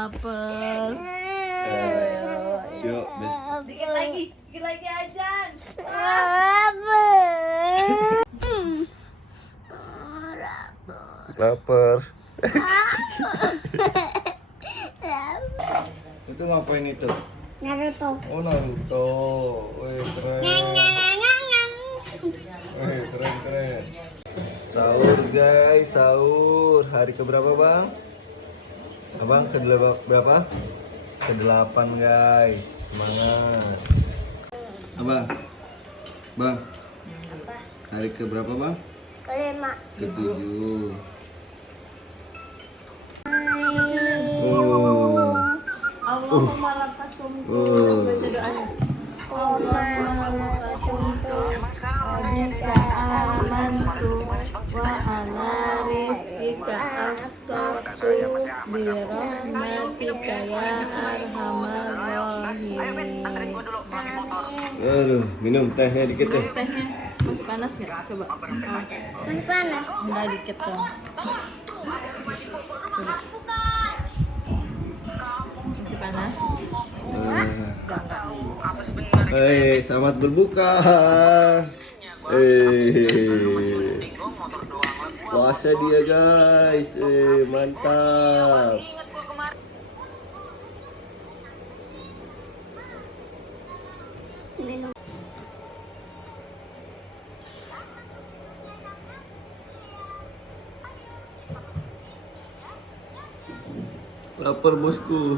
lapar. Yuk, Dikit lagi ajan. lapar. Itu ngapain itu? Naruto. Oh, Naruto. Wih, keren. Wih, keren. Sahur guys, sahur. Hari keberapa bang? Abang ke berapa? Ke-8 guys. Semangat. Abang. Bang. Hari keberapa bang? Kelima. Ke-7. Allahumma lakasumtu. Baca doanya. Allahumma lakasumtu. Wabika amantu. Wa ala rizkika aftaftu. Birahmatika ya arhamar rahimin. Aduh, minum tehnya dikit deh. Tehnya masih panas nggak? Coba. Masih panas. Enggak, dikit dong. Coba. Masih panas? Selamat berbuka. Puasa dia guys. Mantap. Lapar bosku.